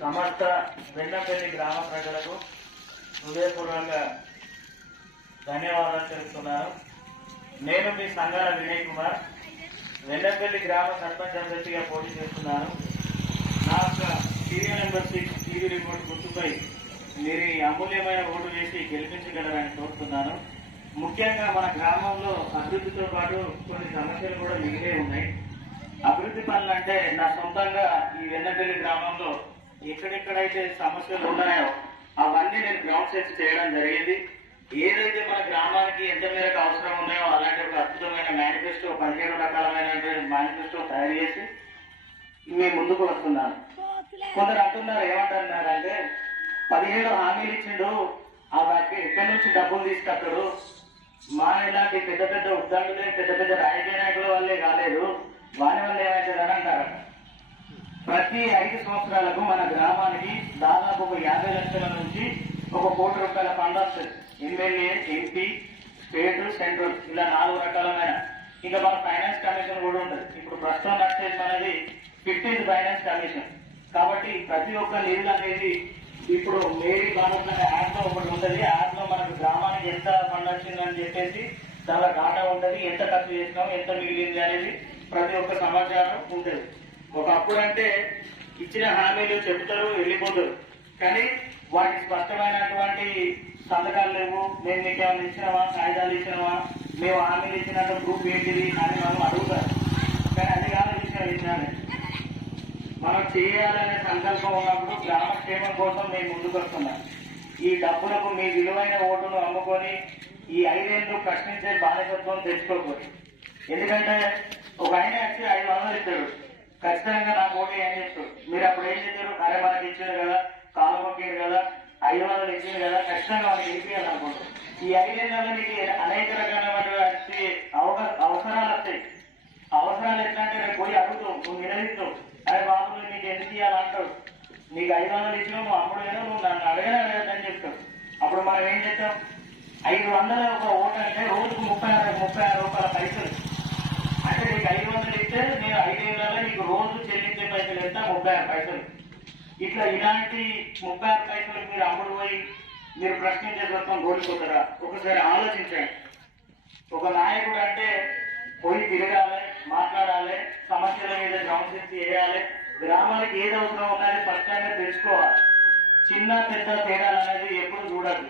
సమస్త వెన్నపల్లి గ్రామ ప్రజలకు హృదయపూర్వకంగా ధన్యవాదాలు తెలుపుతున్నాను. నేను మీ సంఘాల వినయ్ కుమార్. వెన్నపల్లి గ్రామ సర్పంచ్ అభ్యర్థిగా పోటీ చేస్తున్నాను. నా యొక్క serial number six TV report గుర్తుపై మీరు ఈ అమూల్యమైన ఓటు వేసి గెలిపించగలరని కోరుతున్నాను. ముఖ్యంగా మన గ్రామంలో అభివృద్ధితో పాటు కొన్ని సమస్యలు కూడా మిగిలే ఉన్నాయి. అభివృద్ధి పనులు అంటే నా సొంతంగా ఈ వెన్నపల్లి గ్రామంలో ఎక్కడెక్కడైతే సమస్యలు ఉన్నాయో అవన్నీ నేను గ్రౌండ్ సెర్చ్ చేయడం జరిగింది. ఏదైతే మన గ్రామానికి ఎంత మేరకు అవసరం ఉన్నాయో అలాంటి ఒక అద్భుతమైన మేనిఫెస్టో పదిహేడు రకాలమైన మేనిఫెస్టో తయారు చేసి మేము ముందుకు వస్తున్నాను కొందరు అంటున్నారు ఏమంటున్నారంటే పదిహేడు హామీలు ఇచ్చిండు. ఆ వాటికి ఎక్కడి నుంచి డబ్బులు తీసుకొస్తాడు? మా ఇలాంటి పెద్ద పెద్ద ఉద్యోగులే పెద్ద పెద్ద రాజకీయ నాయకుల వల్లే కాలేదు. ప్రతి ఐదు సంవత్సరాలకు మన గ్రామానికి దాదాపు ఒక యాభై లక్షల నుంచి ఒక కోటి రూపాయల ఫండ్ వస్తుంది. ఎమ్మెల్యే ఎంపీ స్టేట్ సెంట్రల్ ఇలా నాలుగు రకాలమైన ఇంకా మన ఫైనాన్స్ కమిషన్ కూడా ఉంటుంది. ఇప్పుడు ప్రస్తుతం నడిచేది అనేది ఫిఫ్టీన్త్ ఫైనాన్స్ కమిషన్ కాబట్టి ప్రతి ఒక్క నిధులు అనేది ఇప్పుడు మేరీ భారత్ అనే యాప్లో ఒకటి ఉంటుంది. యాప్లో మనకు గ్రామానికి ఎంత ఫండ్ వచ్చిందని చెప్పేసి చాలా డాటా ఉంటుంది. ఎంత ఖర్చు చేసినాం ఎంత మిగిలింది అనేది ప్రతి ఒక్క సమాచారం ఉంటుంది. ఒకప్పుడు అంటే ఇచ్చిన హామీలు చెబుతారు వెళ్ళిపోతారు. కానీ వాటికి స్పష్టమైనటువంటి సంతకాలు లేవు. మేము మీకు ఏమైనా ఇచ్చినావా కాగితాలు ఇచ్చినావా మేము హామీలు ఇచ్చినట్టు గ్రూప్ ఏంటిది అని మనం అడుగుతారు కానీ అది కాదు ఇచ్చిన విషయాన్ని మనం చేయాలనే సంకల్పం ఉన్నప్పుడు గ్రామక్షేమం కోసం మేము ముందుకు వస్తున్నాం. ఈ డబ్బులకు మీ విలువైన ఓటును అమ్ముకొని ఈ ఐదేళ్ళు ప్రశ్నించే బానిసత్వం తెచ్చుకోకూడదు ఎందుకంటే ఒక ఆయన వచ్చి ఐదు వందలు ఇస్తాడు ఖచ్చితంగా నాకు ఓటు ఏం చెప్తారు మీరు అప్పుడు ఏం చేస్తారు అరే మనకి ఇచ్చారు కదా కాలు పంపారు కదా ఐదు వందలు ఇచ్చారు కదా ఖచ్చితంగా మనకి గెలిపించాలనుకుంటారు ఈ ఐదేళ్ళలో మీకు అనేక రకాలైనటువంటి అవసరాలు వస్తాయి. అవసరాలు ఎట్లా అంటే రేపు పోయి అడుగుతావు నువ్వు నిలదీస్తావు. అరే బాబు నువ్వు నీకు ఎందుకు ఇవ్వాలంటావు నీకు ఐదు వందలు ఇచ్చినావు నువ్వు అమ్ముడైనా నువ్వు నన్ను అడగనే అడగద్దని చెప్తావు. అప్పుడు మనం ఏం చేస్తాం? ఐదు వందల ఒక ఓటు అంటే రోజుకు ముప్పై ఆరు ముప్పై ఆరు రూపాయల పైసలు. ఐదు వందలు ఇస్తే నేను ఐదేళ్ళలో నీకు రోజు చెల్లించే పైసలు ఎంత? ముప్పై ఆరు పైసలు. ఇట్లా ఇలాంటి ముప్పై ఆరు పైసలు మీరు అమ్ముడు పోయి మీరు ప్రశ్నించే తత్వం కోల్పోతారా ఒకసారి ఆలోచించండి. ఒక నాయకుడు అంటే పోయి తిరగాలి మాట్లాడాలి సమస్యల మీద గ్రౌండ్ చేయాలి. గ్రామాలకు ఏది అవసరం ఉన్నది స్పష్టంగా తెలుసుకోవాలి. చిన్న పెద్ద తేడాలు అనేది ఎప్పుడు చూడదు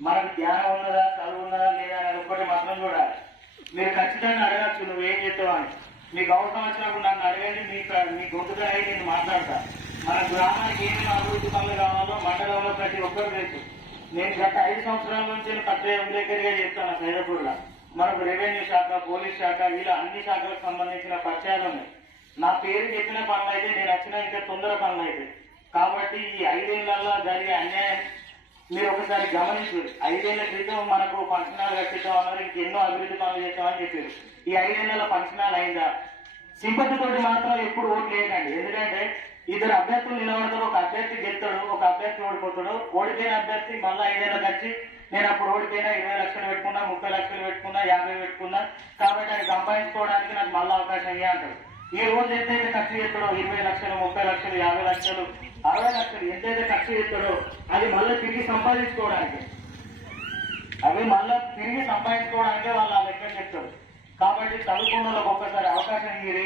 మనకు జ్ఞానం ఉన్నదా చదువు ఉన్నదా లేదా అనేది ఒక్కటి మాత్రం చూడాలి. మీరు ఖచ్చితంగా అడగచ్చు నువ్వేం చేస్తావు అని. మీకు అవసరం వచ్చినప్పుడు నన్ను అడగండి మీ మీ గొంతుగా అయి నేను మాట్లాడతా. మన గ్రామానికి ఏమి అభివృద్ధి పనులు కావాలో మండలంలో ప్రతి ఒక్కరు తెలుసు. నేను గత ఐదు సంవత్సరాల నుంచి పత్రిక విలేకరిగా చేస్తాను సైదపూర్లో. మనకు రెవెన్యూ శాఖ పోలీస్ శాఖ ఇలా అన్ని శాఖలకు సంబంధించిన పరిచయాలు ఉన్నాయి. నా పేరు చెప్పిన పనులు అయితే నేను వచ్చిన ఇంకా తొందర పనులు అయితే కాబట్టి ఈ ఐదేళ్ళలో జరిగే అన్యాయం మీరు ఒకసారి గమనించు ఐదేళ్ళ క్రితం మనకు ఫంక్షనాలు కట్టిద్దాం అన్నారు ఇంకెన్నో అభివృద్ధి పనులు చేస్తామని చెప్పారు. ఈ ఐదేళ్ళ ఫంక్షనాలు అయిందా? సింపతి తోటి మాత్రం ఎప్పుడు ఓట్లు వేయకండి. ఎందుకంటే ఇద్దరు అభ్యర్థులు నిలబడతారు ఒక అభ్యర్థి గెలుతాడు ఒక అభ్యర్థి ఓడిపోతాడు. ఓడిపోయిన అభ్యర్థి మళ్ళీ ఐదేళ్ళకి వచ్చి నేను అప్పుడు ఓడిపోయినా ఇరవై లక్షలు పెట్టుకున్నా ముప్పై లక్షలు పెట్టుకున్నా యాభై పెట్టుకున్నా. కాబట్టి అది సంపాదించుకోవడానికి నాకు మళ్ళీ అవకాశం ఇయ్య అంటాడు ఈ రోజు ఎంతైతే ఖర్చు చేస్తాడో ఇరవై లక్షలు ముప్పై లక్షలు యాభై లక్షలు. అరవై అక్కడ ఎంతైతే ఖర్చు చేస్తాడో అది మళ్ళీ తిరిగి సంపాదించుకోవడానికి. అవి మళ్ళీ తిరిగి సంపాదించుకోవడానికే వాళ్ళు ఆ లెక్క చెప్తారు. కాబట్టి చదువుకున్న వాళ్ళకి ఒక్కసారి అవకాశం ఇయ్యి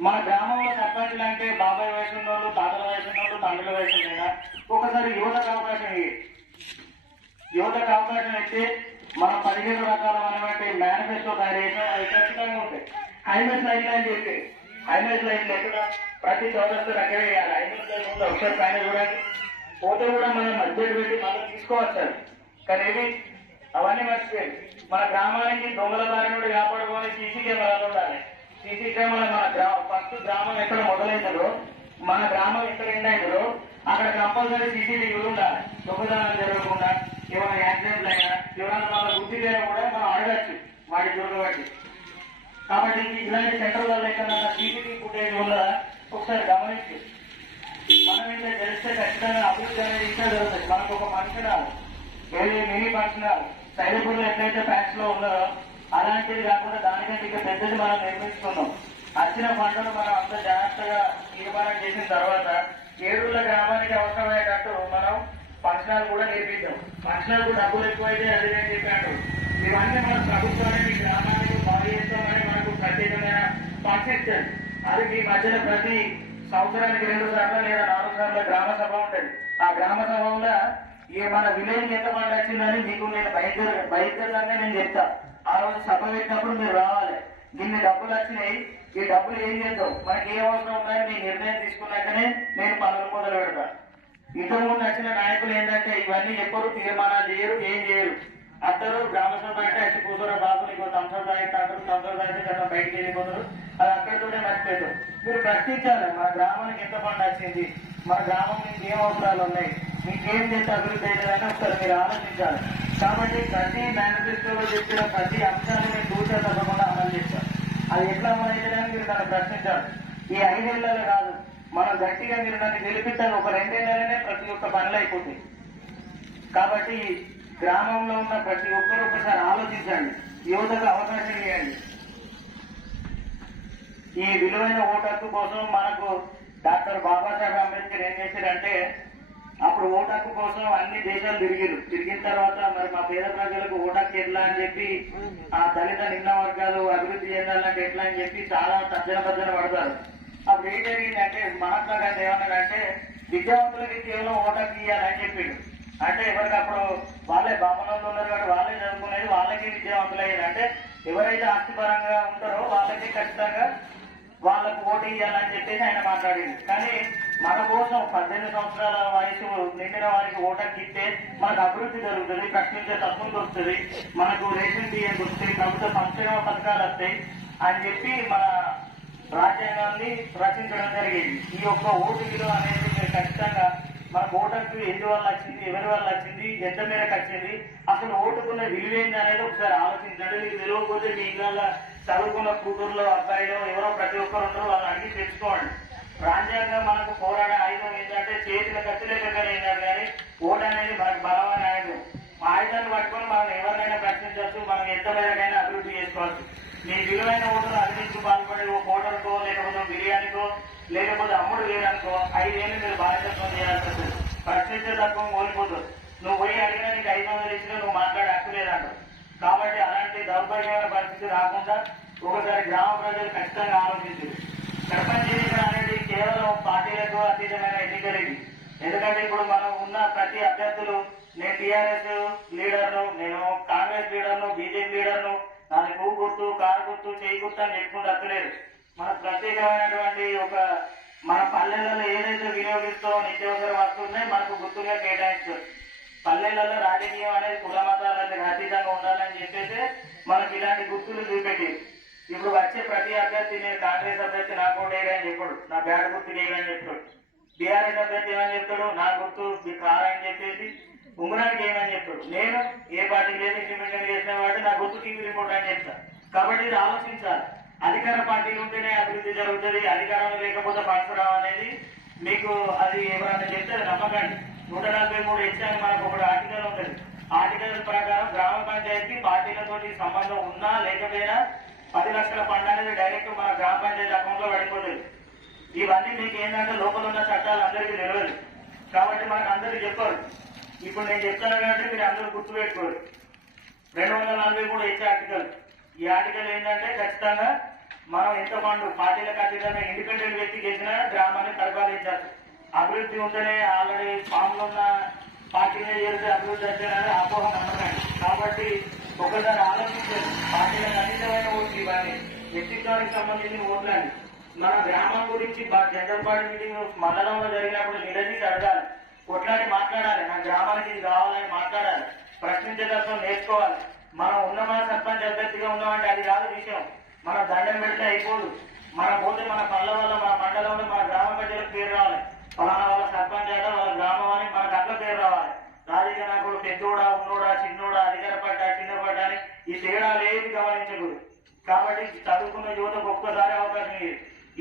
మన గ్రామంలో సర్పంచులు అంటే బాబాయ్ వయసు వాళ్ళు తాతల వయసు వాళ్ళు తండ్రుల వయసు ఒకసారి యువతకు అవకాశం ఇయ్యి యువతకు అవకాశం ఇస్తే మనం పదిహేను రకాల మేనిఫెస్టో తయారు చేసిన అవి ఖచ్చితంగా ఉంటాయి. హైమేస్ లైన్ అని చెప్పి. హైమేస్ లైన్ లేకుండా ప్రతి చోదస్తు అక్కడే వేయాలి. హైమేస్ లైన్ ఉంటే ఒకసారి పైన చూడండి. పోతే కూడా మనం మధ్యలో పెట్టి మనం తీసుకోవచ్చు కానీ ఏది? అవన్నీ మర్చిపోయి. మన గ్రామానికి దొంగల దారి నుండి కాపాడుకోవాలి సీసీ కెమెరాలు ఉండాలి. సీసీ కెమెరా మన గ్రామ ఫస్ట్ గ్రామం ఎక్కడ మొదలైందో మన గ్రామం ఎక్కడ ఎండ్ అయిందో అక్కడ కంపల్సరీ సీసీటీవీలు ఉండాలి. దొంగతనాలు జరగకుండా ఏమైనా యాక్సిడెంట్లు అయినా ఎవరైనా మన బుద్ధి లేదా కూడా మనం అడగచ్చు. వాటి దొరకబట్టి కాబట్టి ఇలాంటి సెంటర్లలో ఎక్కడన్నా సీసీటీవీ ఫుటేజ్ వల్ల ఒకసారి గమనించు మనం ఇంకా తెలిస్తే ఖచ్చితంగా అభివృద్ధి అనేది ఇంకా జరుగుతుంది. మనకు ఒక ఫంక్షన్ హాల్ ఏది మినీ ఫంక్షన్ హాల్ సైనికులు ఎట్లయితే ప్యాక్స్లో ఉన్నారో అలాంటిది కాకుండా దానికంటే ఇంకా పెద్దది మనం నిర్మించుకున్నాం. వచ్చిన ఫండ్ను మనం అంత జాగ్రత్తగా తీర్మానం చేసిన తర్వాత ఏడుగుల గ్రామానికి అవసరమయ్యేటట్టు మనం ఫంక్షనాలు కూడా నేర్పిద్దాం. ఫంక్షనాలకు డబ్బులు ఎక్కువైతే అదే నేను చెప్పాడు ఇవన్నీ మన ప్రభుత్వానికి మీ గ్రామానికి బాగు చేస్తామని మనకు ప్రత్యేకమైన ఫంక్షన్ ఇచ్చారు ఈ మధ్యలో ప్రతి సంవత్సరానికి రెండు సార్లు లేదా నాలుగు సార్లు గ్రామ సభ ఉంటుంది. ఆ గ్రామ సభలో ఏ మన విలేజ్ ఎంత మంది వచ్చిందని మీకు నేను బయట బయటగానే నేను చెప్తా. ఆ రోజు సభ పెట్టినప్పుడు మీరు రావాలి. దీన్ని డబ్బులు వచ్చినాయి. ఈ డబ్బులు ఏం చేద్దాం మనకి ఏ అవసరం ఉన్నాయో మీ నిర్ణయం తీసుకున్నాకనే నేను పనులు మొదలు పెడతా. ఇంతకుముందు వచ్చిన నాయకులు ఏంటంటే ఇవన్నీ ఎప్పుడు తీర్మానాలు చేయరు ఏం చేయరు. అందరూ గ్రామ సభ అంటే వచ్చి కూతురు బాబు నీకు తంసం తాగిస్తారు తంసం తాగితే కదా బయటికి వెళ్ళిపోతారు అది అక్కడితోనే మర్చిపోతారు మీరు ప్రశ్నించాలి మన గ్రామానికి ఎంత పంట వచ్చింది? మన గ్రామం మీకు ఏం అవసరాలు ఉన్నాయి? మీకేం చేస్తే అభివృద్ధి అయ్యేదని ఒకసారి మీరు ఆలోచించాలి. కాబట్టి ప్రతి మేనిఫెస్టోలో చెప్పిన ప్రతి అంశాన్ని మీరు దూచా తప్పకుండా అమలు చేస్తారు. అది ఎట్లా అమలు చేయడానికి మీరు దాన్ని ప్రశ్నించాలి ఈ ఐదేళ్ళలో కాదు మనం గట్టిగా మీరు నన్ను గెలిపించాలి ఒక రెండేళ్ళనే ప్రతి ఒక్క పనులు అయిపోతాయి. కాబట్టి గ్రామంలో ఉన్న ప్రతి ఒక్కరు ఒకసారి ఆలోచించండి. యువతకు అవకాశం ఇవ్వండి. ఈ విలువైన ఓటు హక్కు కోసం మనకు డాక్టర్ బాబాసాహెబ్ అంబేద్కర్ ఏం చేశారంటే అప్పుడు ఓటు హక్కు కోసం అన్ని దేశాలు తిరిగిరు తిరిగిన తర్వాత మరి మా పేద ప్రజలకు ఓటు హక్కు ఎట్లా అని చెప్పి ఆ దళిత నిమ్న వర్గాలు అభివృద్ధి చెందాలంటే ఎట్లా అని చెప్పి చాలా తర్జన భర్జన పడతారు. అప్పుడు ఏం జరిగిందంటే మహాత్మా గాంధీ ఏమన్నాడంటే విద్యావంతులకి కేవలం ఓటు హక్కు ఇవ్వాలని చెప్పిండు. అంటే ఎవరికి అప్పుడు వాళ్ళే బామనంలో ఉన్నారు కాబట్టి వాళ్ళే చదువుకునేది వాళ్ళకి విద్యావంతులయ్యారు. అంటే ఎవరైతే ఆస్తిపరంగా ఉంటారో వాళ్ళకి ఖచ్చితంగా వాళ్ళకు ఓటు ఇవ్వాలని చెప్పేసి ఆయన మాట్లాడింది కానీ మన కోసం పద్దెనిమిది సంవత్సరాల వయసు నిండిన వారికి ఓటర్కి ఇస్తే మనకు అభివృద్ధి జరుగుతుంది ప్రశ్నించే తత్వం దొరుకుతుంది మనకు రేషన్ బియ్యం దొరుకుతాయి ప్రభుత్వ సంక్షేమ పథకాలు వస్తాయి అని చెప్పి మన రాజ్యాంగాన్ని రచించడం జరిగింది. ఈ యొక్క ఓటు విలువ అనేది మీరు ఖచ్చితంగా మన ఓటర్కి ఎందువల్ల వచ్చింది ఎవరి వల్ల వచ్చింది ఎంత మేరకు వచ్చింది అసలు ఓటుకున్న విలువేంది అనేది ఒకసారి ఆలోచించండి. మీకు తెలియకపోతే మీ ఇళ్ళ చదువుకున్న కూతురులో అబ్బాయిలో ఎవరో ప్రతి ఒక్కరు ఉన్నారో వాళ్ళని అడిగి తెలుసుకోండి. రాజ్యాంగం మనకు పోరాడే ఆయుధం ఏంటంటే చేతుల ఖర్చులేకనే ఏంటంటే కానీ ఓటు అనేది మనకు బలమైన ఆయుధం. మా ఆయుధాన్ని పట్టుకొని మనం ఎవరినైనా ప్రశ్నించవచ్చు మనం ఎంత మేరకైనా అభివృద్ధి చేసుకోవచ్చు. మీ విలువైన ఓటును అందించి పాల్పడే ఓ కోటర్కో లేకపోతే బిర్యానీకో లేకపోతే లేదనుకో ఐదేళ్ళు మీరు బాధ్యతత్వం చేయాల్సి వస్తుంది ప్రశ్నించే తత్వం కోల్పోతుంది నువ్వు పోయి అడిగినా నీకు ఐదు వందలు ఇచ్చినా నువ్వు మాట్లాడే హక్కు లేదంటావు. కాబట్టి అలాంటి దౌర్భాగ్యమైన పరిస్థితి రాకుండా ఒకసారి గ్రామ ప్రజలు ఖచ్చితంగా ఆలోచించింది సర్పంచ్ ఎన్నికలు అనేది కేవలం పార్టీలకు అతీతమైన ఎన్నికలు ఇవి. ఎందుకంటే ఇప్పుడు మనం ఉన్న ప్రతి అభ్యర్థులు నేను టీఆర్ఎస్ లీడర్ను నేను కాంగ్రెస్ లీడర్ను బీజేపీ లీడర్ను నాది పువ్వు గుర్తు కారు గుర్తు చేయి గుర్తు అని చెప్పుకుంటూ వస్తలేదు మన ప్రత్యేకమైనటువంటి ఒక మన పల్లెలలో ఏదైతే వినియోగిస్తూ నిత్యవసర వస్తుందో మనకు గుర్తుగా కేటాయిస్తారు. పల్లెలలో రాజకీయం అనేది కుల మతాలకు అతీతంగా ఉండాలని చెప్పేసి మనకి ఇలాంటి గుర్తులు చూపెట్టి ఇప్పుడు వచ్చే ప్రతి అభ్యర్థి నేను కాంగ్రెస్ అభ్యర్థి నా కోట వేయని చెప్పాడు. నా బ్యాడ్ గుర్తు వేయని చెప్తాడు బీఆర్ఎస్ అభ్యర్థి ఏమని చెప్తాడు? నా గుర్తు కారా అని చెప్పేసి ఉంగరానికి ఏమని చెప్తాడు? నేను ఏ పార్టీకి లేదు ఇండిపెండెంట్ చేసిన వాడు నా గుర్తు టీవీ రిపోర్ట్ అని చెప్తాను కాబట్టి ఇది ఆలోచించాలి. అధికార పార్టీలు ఉంటేనే అభివృద్ధి జరుగుతుంది. అధికారం లేకపోతే ఫండ్స్ అనేది మీకు అది ఎవరైనా చెప్తే నమ్మకండి. నూట నలభై మూడు ఇచ్చాను మనకు ఒకటి ఆర్టికల్ ఉంటుంది. ఆర్టికల్ ప్రకారం గ్రామ పంచాయతీ పార్టీలతోటి సంబంధం ఉన్నా లేకపోయినా పది లక్షల ఫండ్ అనేది డైరెక్ట్ మన గ్రామ పంచాయతీ అకౌంట్లో పడిపోతుంది. ఇవన్నీ మీకు ఏంటంటే లోపల ఉన్న చట్టాలు అందరికీ తెలియదు. కాబట్టి మనకు అందరికీ చెప్పరు. ఇప్పుడు నేను చెప్తాను కాబట్టి మీరు అందరూ గుర్తుపెట్టుకోరు రెండు వందల నలభై మూడు హెచ్ ఆర్టికల్ ఈ ఆర్టికల్ ఏంటంటే ఖచ్చితంగా మనం ఎంత ఫండ్ పార్టీలకు అతీతంగా ఇండిపెండెంట్ వ్యక్తి చేసిన గ్రామాన్ని పరిపాలించాలి. అభివృద్ధి ఉంటేనే ఆల్రెడీ ఫామ్లో ఉన్న పార్టీనే చేస్తే అభివృద్ధి వచ్చేనని అపోహ నమ్మకండి కాబట్టి ఒకసారి ఆలోచించారు పార్టీలకు అతీతమైన ఓట్లు ఇవ్వాలి వ్యక్తిత్వానికి సంబంధించిన ఓట్లండి మన గ్రామం గురించి బా- జనరల్ మీటింగ్ మండలంలో జరిగినప్పుడు నిలదీసి అడగాలి. కొట్లాడి మాట్లాడాలి నా గ్రామానికి ఇది కావాలని మాట్లాడాలి. ప్రశ్నించే తత్వం నేర్చుకోవాలి. మనం ఉన్నామా సర్పంచ్ అభ్యర్థిగా ఉన్నామంటే అది కాదు విషయం. మన దండం పెడితే అయిపోదు. మనం పోతే మన పనుల వల్ల మన మండలంలో మన గ్రామ ప్రజలకు పేరు రావాలి. పలానా వాళ్ళ సర్పంచ్ అయినా వాళ్ళ గ్రామం అని మన అట్లా పేరు రావాలి. రాజకీయ నాయకుడు పెద్దోడా ఉన్నోడా చిన్నోడా అధికార పడ్డ చిన్న పడ్డ అని ఈ తేడాలు ఏది గమనించకూడదు. కాబట్టి చదువుకున్న యువతకు ఒక్కసారి అవకాశం ఇవ్వండి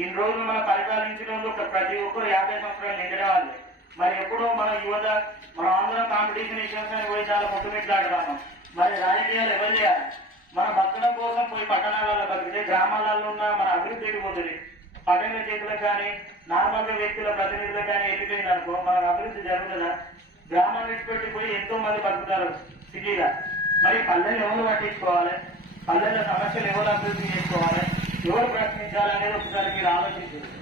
ఇన్ని రోజులు మనం పరిపాలించడంలో ప్రతి ఒక్కరు యాభై సంవత్సరాలు నిండడం మరి ఎప్పుడో మన యువత మన ఆంధ్ర కాంపిటీషన్ ఇష్యూస్ అని పోయి చాలా ముట్టుమిట్లాడుతాము మరి రాజకీయాలు ఎవరు చేయాలి? మన బతకడం కోసం పోయి పట్టణాలలో బతికితే గ్రామాలలో ఉన్న మన అభివృద్ధి పోతుంది? పట్టణ చేతులకు కానీ నార్మల్ వ్యక్తుల ప్రతినిధులకు కానీ వెళ్ళిపోయింది అనుకో మన అభివృద్ధి జరుగుతుందా? గ్రామాన్ని విడిచిపెట్టి పోయి ఎంతో మంది బతుకుతారు సిటీలో. మరి పల్లెలు ఎవరు పట్టించుకోవాలి? పల్లెల్లో సమస్యలు ఎవరు అభివృద్ధి చేసుకోవాలి? ఎవరు ప్రశ్నించాలనేది ఒకసారి మీరు ఆలోచించారు